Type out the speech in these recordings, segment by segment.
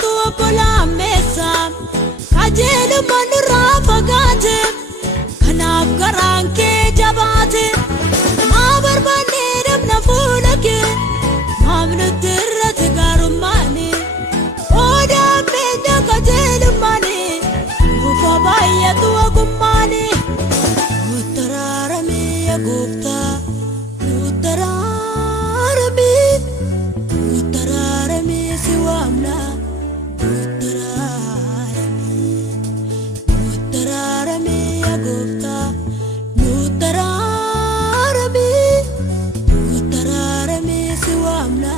tu obola mesa Kajelu manura fagate Kanaf garanke jabate Mabar bandiram na fulake Mamnu tirrat garumani Oda menya kajelu mani Ufa baya tu agumani Uttararami ya gupta Uttararami siwamna Uttararami ya gupta Uttararami siwamna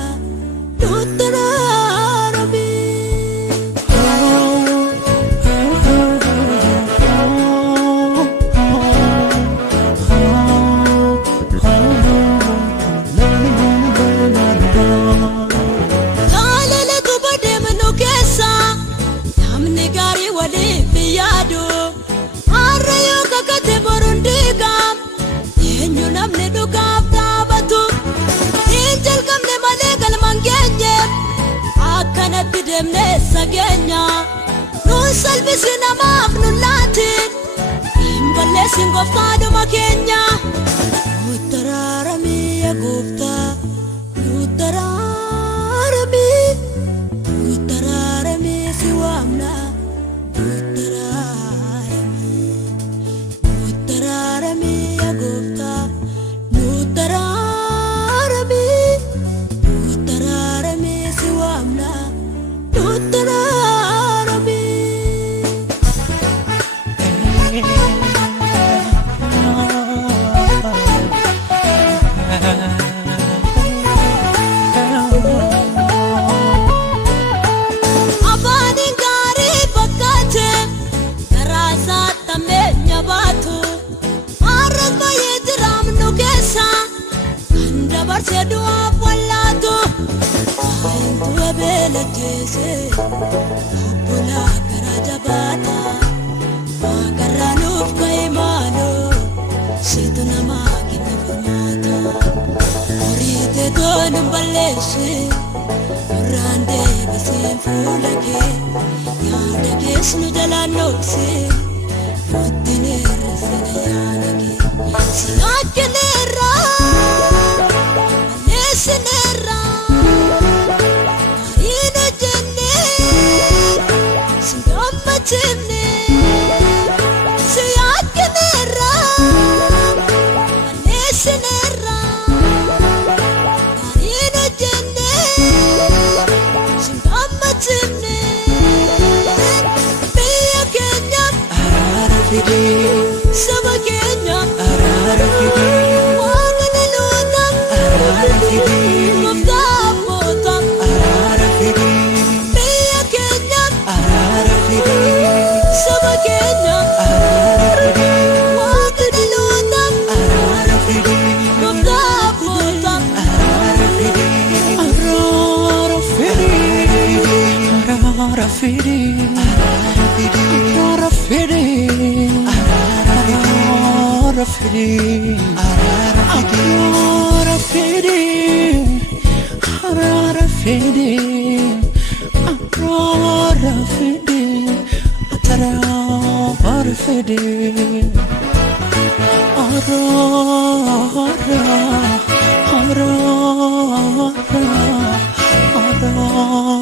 Uttararami Demne sagenya Nusal bisina mafnu latin Imbale singofta duma Kenya Uttararami ya gupta Uttararami siwamna Uttararami ya gupta Uttararami siwamna Uttararami Abani gari bakate Rasa tambe nyabatu Aras bayit ram nukesa Anda barsedu apalatu Intu bela jese Bula karaja bata Magaranuf kaimano Situ nama kita formata Orite donum balese Rande basen fulake Yada kesnu jalan nokse Rotine resena yanake Sinakenera Alesenera Chimne Siyakenera Anesenera Karina jenne Sindamma chimne Biya Kenya Arara fidi Sama Kenya Arara fidi Wangane lutam Arara fidi Mumta potam Arara fidi Biya Kenya Arara fidi Sama Kenya Arara fidi Wangane lutam Arara fidi Mumta potam Arara fidi Arara fidi Arara fidi Arara fidi Arara fidi Arara fidi Arara fidi Arara fidi Arara fidi Arara